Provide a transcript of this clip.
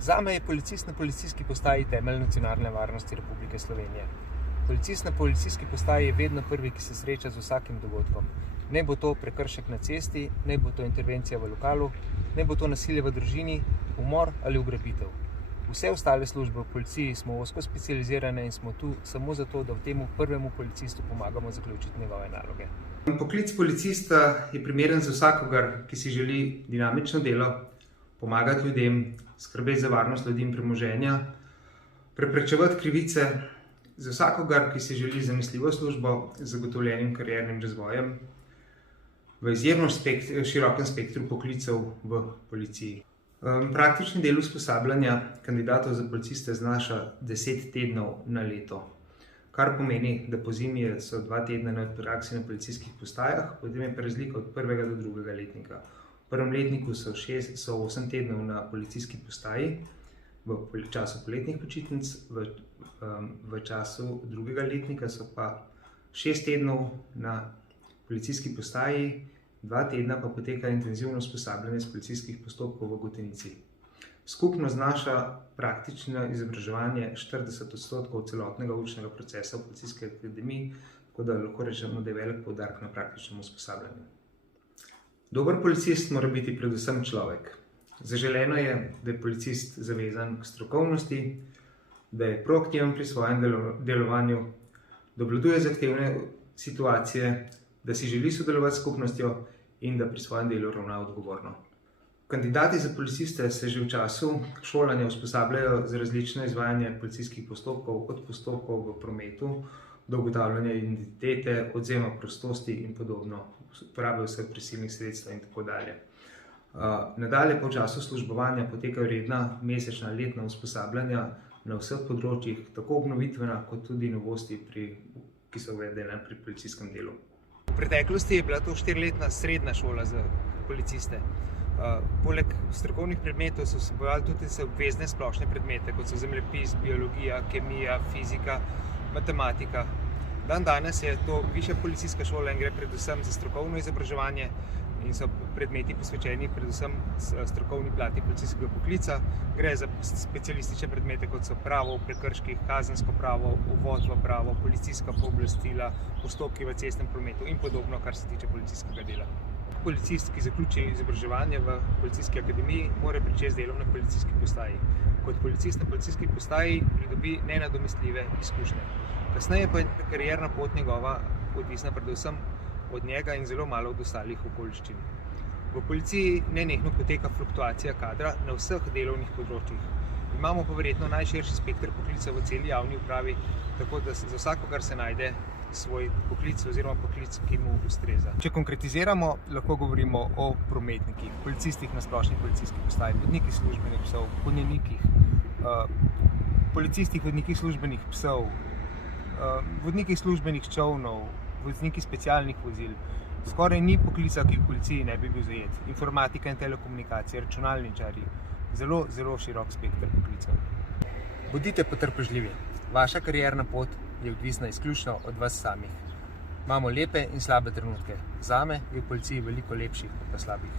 Zame je policist na policijski postaji temelj nacionalne varnosti Republike Slovenije. Policist na policijski postaji je vedno prvi, ki se sreča z vsakim dogodkom. Naj bo to prekršek na cesti, naj bo to intervencija v lokalu, naj bo to nasilje v družini, umor ali ugrabitev. Vse ostale službe v policiji smo ozko specializirane in smo tu samo zato, da v temu prvemu policistu pomagamo zaključiti njegove naloge. Poklic policista je primeren za vsakogar, ki si želi dinamično delo, pomagati ljudem, skrbeti za varnost ljudi in premoženja, preprečevati krivice, za vsakogar, ki si želi zanesljivo službo z zagotovljenim kariernim razvojem v izjemno širokem spektru poklicev v policiji. Praktični del usposabljanja kandidatov za policiste znaša 10 tednov na leto, kar pomeni, da pozimi so 2 tedna na praksi na policijskih postajah, potem je pa razlika od 1. do 2. letnika. V prvem letniku so 8 tednov na policijski postaji v času poletnih počitnic, v času 2. letnika so pa 6 tednov na policijski postaji, 2 tedna pa poteka intenzivno usposabljanje iz policijskih postopkov v Gotenici. Skupno znaša praktično izobraževanje 40% celotnega učnega procesa v policijski akademiji, tako da lahko rečemo, da je velik poudarek na praktičnem usposabljanju. Dober policist mora biti predvsem človek. Zaželeno je, da je policist zavezan k strokovnosti, da je proaktiven pri svojem delovanju, da obvladuje zahtevne situacije, da si želi sodelovati s skupnostjo in da pri svojem delu ravna odgovorno. Kandidati za policiste se že v času šolanja usposabljajo za različne izvajanje policijskih postopkov, od postopkov v prometu do ugotavljanja identitete, odvzema prostosti in podobno, uporabe vseh prisilnih sredstev in tako dalje. Nadalje pa v času službovanja potekajo redna mesečna letna usposabljanja na vseh področjih, tako obnovitvena kot tudi novosti, ki so uvedene pri policijskem delu. V preteklosti je bila to 4-letna srednja šola za policiste. Poleg strokovnih predmetov so vsebovali tudi obvezne splošne predmete, kot so zemljepis, biologija, kemija, fizika, matematika. Danes je to višja policijska šola in gre predvsem za strokovno izobraževanje in so predmeti posvečeni predvsem strokovni plati policijskega poklica. Gre za specialistične predmete, kot so pravo v prekrških, kazensko pravo, uvod v pravo, policijska pooblastila, postopki v cestnem prometu in podobno, kar se tiče policijskega dela. Policist, ki zaključi izobraževanje v policijski akademiji, mora pričeti z delom na policijski postaji. Kot policist na policijski postaji pridobi nenadomestljive izkušnje. Kasneje pa je karierna pot njegova odvisna predvsem od njega in zelo malo od ostalih okoliščin. V policiji nenehno poteka fluktuacija kadra na vseh delovnih področjih. Imamo pa verjetno najširši spekter poklicev v celi javni upravi, tako da za vsakogar se najde svoj poklic oziroma poklic, ki mu ustreza. Če konkretiziramo, lahko govorimo o prometnikih, policistih na splošni policijski postaji, vodnikih službenih psov, konjenikih, policistih, vodnikih službenih psov, vodnikih službenih čolnov, vozniki specialnih vozil. Skoraj ni poklica, ki v policiji ne bi bil zajet. Informatika in telekomunikacije, računalničarji, zelo širok spekter poklicev. Bodite potrpežljivi. Vaša karierna pot je odvisna izključno od vas samih. Imamo lepe in slabe trenutke. Zame je v policiji veliko lepših kot pa slabih.